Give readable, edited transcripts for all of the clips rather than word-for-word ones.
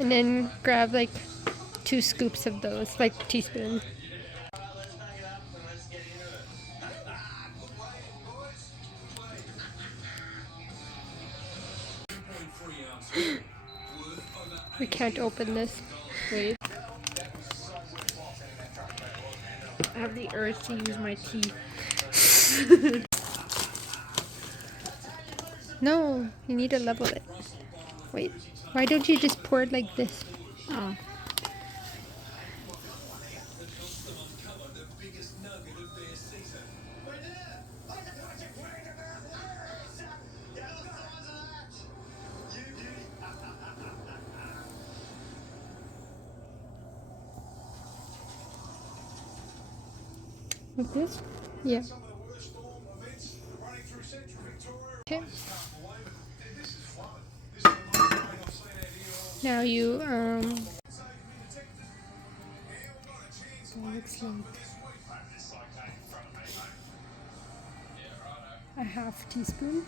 And then grab like 2 scoops of those, like teaspoon. We can't open this. Wait. I have the urge to use my teeth. No, you need to level it. Wait, why don't you just pour it like this? Oh. Like this? Yeah. Okay. Now you looks like a half teaspoon.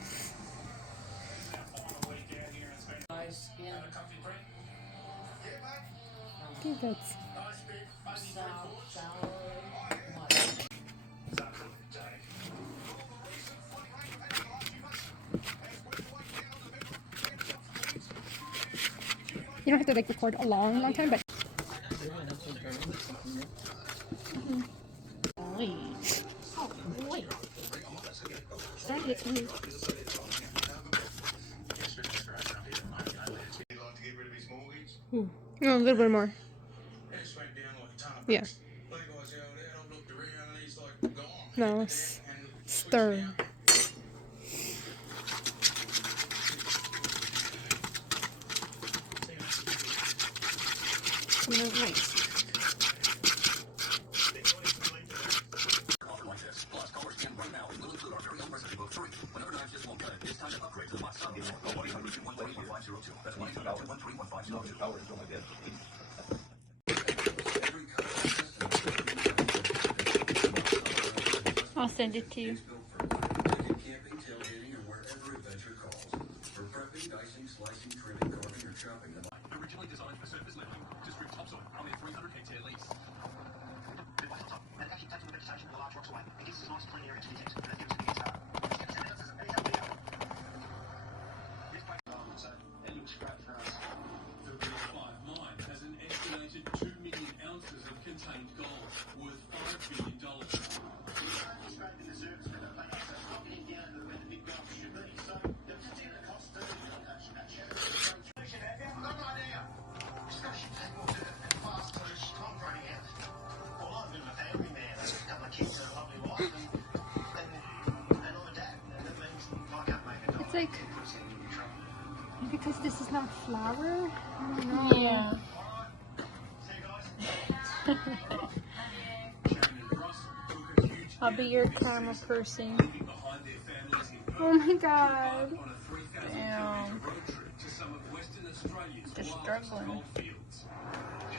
Okay, that's you don't have to like record a long time, but Wait. That hits me. no, a little bit more. Yeah. Now stir. Nice. I'll send it to you. Originally designed for surface leveling, to strip topsoil on their 300-hectare lease. And it actually takes the vegetation and the large rocks away. It gives us a nice clean area to detect. And it gives us a good start. It looks great for us. The Real 5 mine has an estimated 2 million ounces of contained gold, worth $5 billion. It's like because this is not flour. I don't know. Yeah. I'll be your camera person. Oh my god. Damn. They're struggling.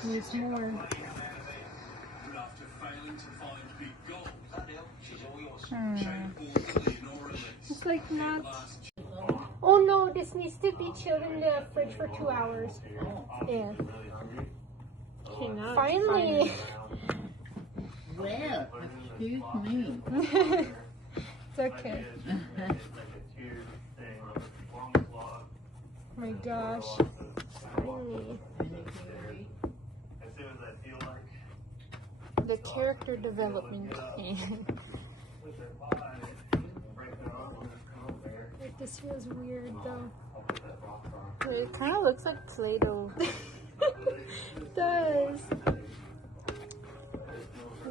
There's more. It's like not. Oh no, this needs to be chilled in the fridge for 2 hours. Yeah. Cannot Finally. Well, excuse me. It's okay. Oh my gosh. Finally. The character development. Like, this feels weird though. It kind of looks like Play-Doh. It does.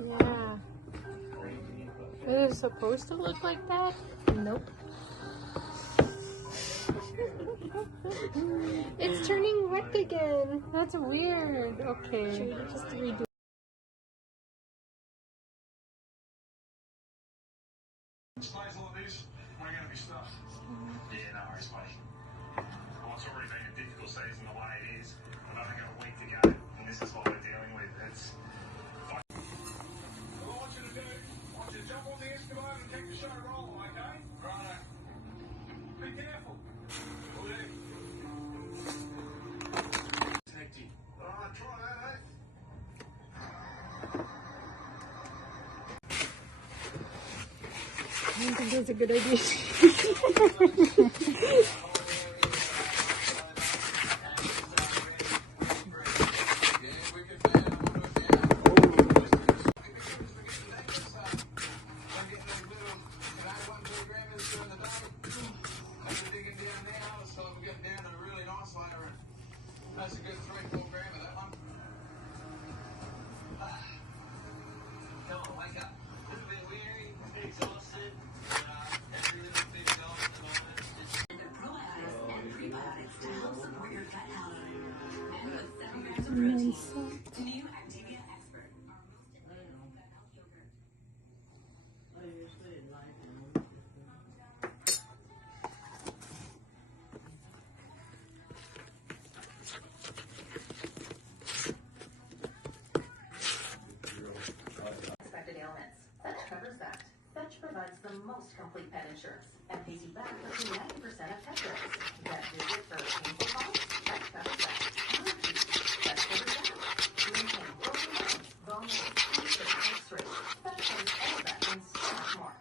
Yeah. Is it supposed to look like that? Nope. It's turning wet again. That's weird. Okay. Should we just redo? Slides like this, we're going to be stuffed. Yeah, no worries, buddy. Well, it's already been a difficult season the way it is. We've only got a week to go, and this is what we're dealing with. It's... What I want you to do, I want you to jump on the excavator and take the show rolling, okay? Righto. Be careful. Will do. That's a good idea. That's a good 3-4 gram of that one. Come on, wake up. A little bit weary, exhausted. Every little bit going at the moment. Probiotics and prebiotics to help support your gut health. And with 7 grams of protein, new Activia Expert, our most advanced gut health yogurt. Expected ailments. Fetch covers that. Fetch provides the most complete pet insurance and pays you back up to 90% of pet bills. Vet visit for painful costs? Fetch covers that. Allergies? Fetch covers that. Maintain broken bones, bone weight, cancer, x-rays. Fetch covers all of that and so much more.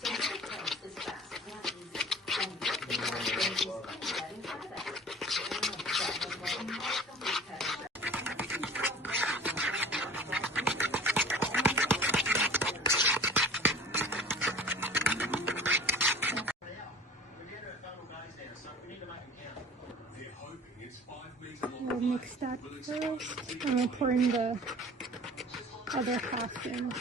So your claims is fast and easy. And get the most benefits any vet in Canada. And that will get the most complete pet insurance. We'll mix that first, and we'll pour in the other half in. How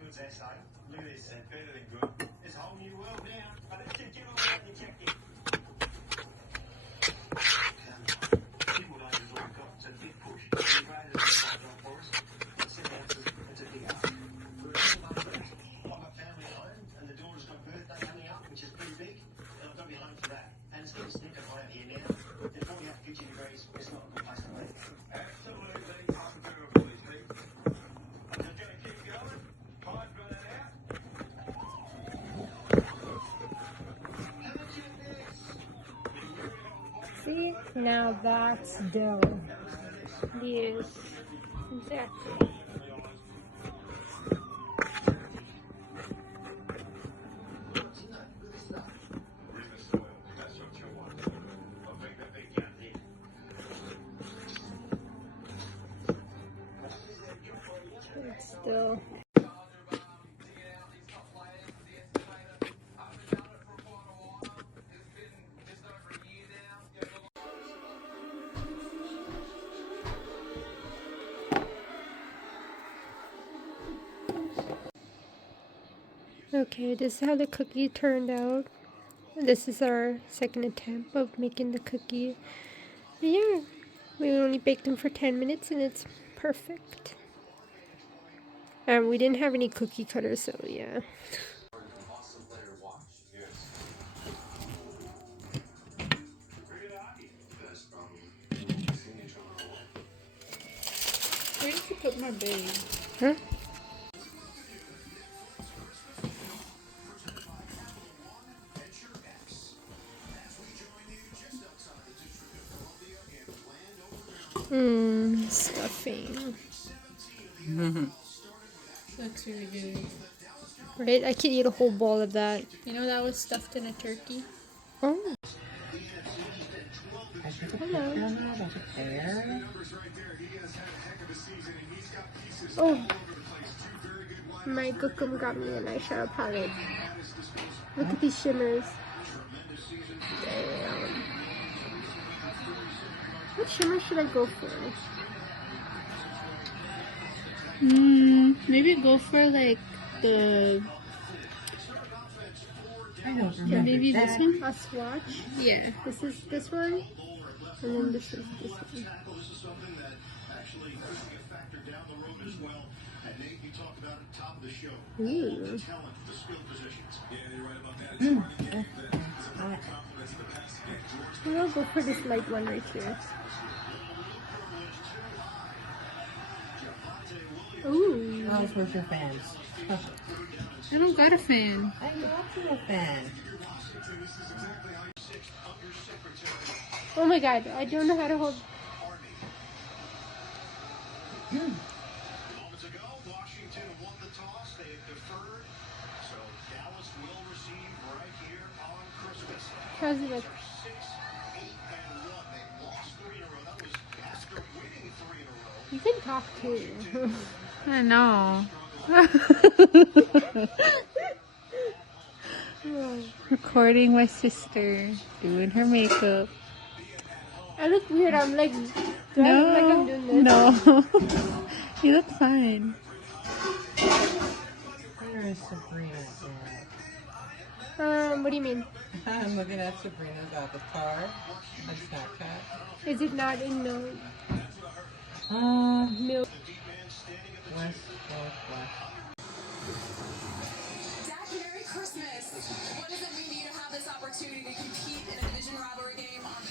good's that, say? Look at this, better than good. It's a whole new world now. But let's get all that in the jacket. People don't just look up. It's a big push. The greater than for us. 7 ounces, it's a big up. We're all first. I've got family at home, and the daughter's got a birthday coming up, which is pretty big, and I've got to be home for that. And it's getting snipping hot out here now. At 40 up 50 degrees, it's not a good place to be. Absolutely. I can do it with these people. I'm just going to keep going. Time's running out. See? Now that's dough. Yes. Exactly. It's still. Okay, this is how the cookie turned out. This is our second attempt of making the cookie. And yeah, we only baked them for 10 minutes and it's perfect. We didn't have any cookie cutters, so yeah. Where did you put my bag? Huh? Stuffing. Looks really good. Right? I could eat a whole bowl of that. You know that was stuffed in a turkey? Oh. Hello. Oh. My Gookum got me an eyeshadow palette. Look at these shimmers. Damn. What shimmer should I go for? Maybe go for like the. I don't Yeah, remember. maybe this one. A swatch? Yeah. This is this one. And then this is this one. This is something that actually could be a factor down the road as well. And Nate, you talked about at the top of the show. Ooh. The talent, the skill positions. Yeah, you're right about that. It's hard to get that. Confidence, the passing game. George I'll go for this light one right here. Ooh. Those were your fans. I don't got a fan. I'm not a fan. Oh my god, I don't know how to hold. Moments ago, Washington won the toss. They have deferred. So Dallas will receive right here on Christmas. How's it look? 6, 8, and 1. They lost 3 in a row. That was after winning 3 in a row. You can talk too. I know. Recording my sister doing her makeup. I look weird. I'm like, do I look like I'm doing this? No. You look fine. Where is Sabrina at? What do you mean? I'm looking at Sabrina's avatar on Snapchat. Is it not in the milk? West, northwest. Dad, Merry Christmas! What does it mean to you to have this opportunity to compete in a division rivalry game on